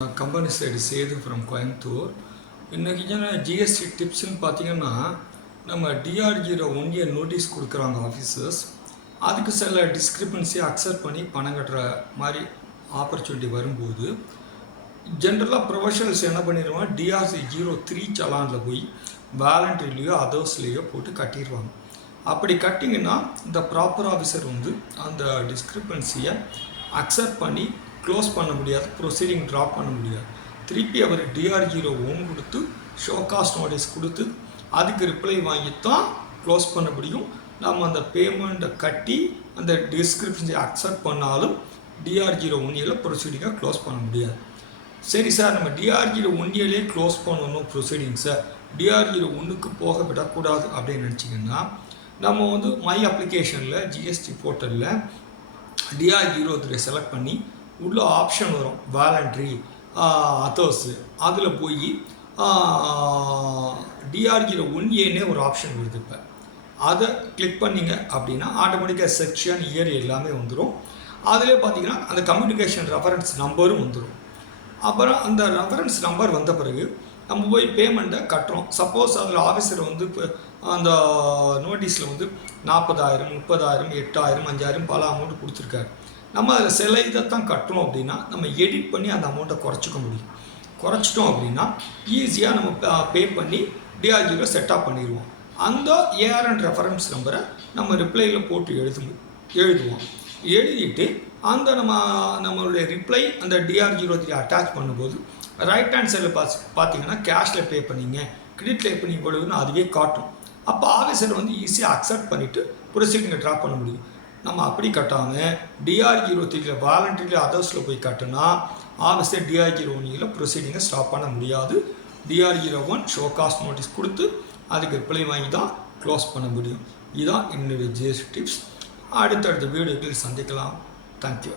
Company side Sethu from Coimbatore. இன்றைக்கி GST டிப்ஸ்ன்னு பார்த்தீங்கன்னா, நம்ம டிஆர்ஜியில் ஒன்றிய நோட்டீஸ் கொடுக்குறாங்க ஆஃபீஸர்ஸ். அதுக்கு சில டிஸ்கிரிப்பன்சி அக்செப்ட் பண்ணி பணம் கட்டுற மாதிரி ஆப்பர்ச்சுனிட்டி வரும்போது, ஜென்ரலாக ப்ரொஃபஷனல்ஸ் என்ன பண்ணிடுவாங்க, டிஆர்சி 03 சலானில் போய் வாலண்ட்ரிலேயோ அதர்ஸ்லேயோ போட்டு கட்டிடுவாங்க. அப்படி கட்டிங்கன்னா இந்த ப்ராப்பர் ஆஃபீஸர் அந்த டிஸ்கிரிப்பன்சியை அக்செப்ட் பண்ணி க்ளோஸ் பண்ண முடியாது, ப்ரொசீடிங் ட்ராப் பண்ண முடியாது. திருப்பி அவர் டிஆர்01 கொடுத்து ஷோ காஸ்ட் நோட்டீஸ் கொடுத்து அதுக்கு ரிப்ளை வாங்கித்தான் க்ளோஸ் பண்ண முடியும். நம்ம அந்த பேமெண்ட்டை கட்டி அந்த டிஸ்கிரிப்ஷனை அக்செப்ட் பண்ணாலும் டிஆர்01 ப்ரொசீடிங்காக க்ளோஸ் பண்ண முடியாது. சரி சார், நம்ம டிஆர்01 க்ளோஸ் பண்ணணும் ப்ரொசீடிங் சார், டிஆர்01க்கு போக விடக்கூடாது அப்படின்னு நினச்சிங்கன்னா, நம்ம மை அப்ளிகேஷனில் ஜிஎஸ்டி போர்ட்டலில் டிஆர்03 செலக்ட் பண்ணி உள்ள ஆப்ஷன் வரும், வாலண்ட்ரி அதர்ஸு. அதில் போய் டிஆர்01 ஒரு ஆப்ஷன் வருது. இப்போ அதை கிளிக் பண்ணிங்க அப்படின்னா ஆட்டோமேட்டிக்காக செக்ஷன் இயர் எல்லாமே வந்துடும். அதிலே பார்த்தீங்கன்னா அந்த கம்யூனிகேஷன் ரெஃபரன்ஸ் நம்பரும் வந்துடும். அப்புறம் அந்த ரெஃபரன்ஸ் நம்பர் வந்த பிறகு நம்ம போய் பேமெண்ட்டை கட்டுறோம். சப்போஸ் அதில் ஆஃபீஸர் இப்போ அந்த நோட்டீஸில் 40,000, 30,000, 8,000, 5,000 பல அமௌண்ட்டு கொடுத்துருக்காரு. நம்ம அதில் சில இதைத்தான் கட்டுறோம் அப்படின்னா நம்ம எடிட் பண்ணி அந்த அமௌண்ட்டை குறைச்சிக்க முடியும். குறைச்சிட்டோம் அப்படின்னா ஈஸியாக நம்ம பே பண்ணி டிஆர்ஜியில் செட்டப் பண்ணிடுவோம். அந்த ஏஆர்என் ரெஃபரன்ஸ் நம்பரை நம்ம ரிப்ளையில் போட்டு எழுதுவோம். எழுதிட்டு அந்த நம்மளுடைய ரிப்ளை அந்த டிஆர்03 அட்டாச் பண்ணும்போது ரைட் ஹேண்ட் சைடில் பார்த்தீங்கன்னா கேஷில் பே பண்ணிங்க, கிரெடிட் பே பண்ணி போடுதுன்னு அதுவே காட்டும். அப்போ ஆஃபீஸர் ஈஸியாக அக்செப்ட் பண்ணிவிட்டு ப்ரொசீடிங்கை ட்ராப் பண்ண முடியும். நம்ம அப்படி கட்டாமல் டிஆர்03 வாலண்ட்ரியில் அதர்ஸில் போய் கட்டினா ஆஃபீஸர் டிஆர்01 ப்ரொசீடிங்கை ஸ்டாப் பண்ண முடியாது. டிஆர்01 ஷோ காஸ்ட் நோட்டீஸ் கொடுத்து அதுக்கு ரிப்ளை வாங்கி தான் க்ளோஸ் பண்ண முடியும். இதுதான் என்னுடைய ஜிஎஸ்டி டிப்ஸ். அடுத்தடுத்த வீடியோக்களில் சந்திக்கலாம். தேங்க்யூ.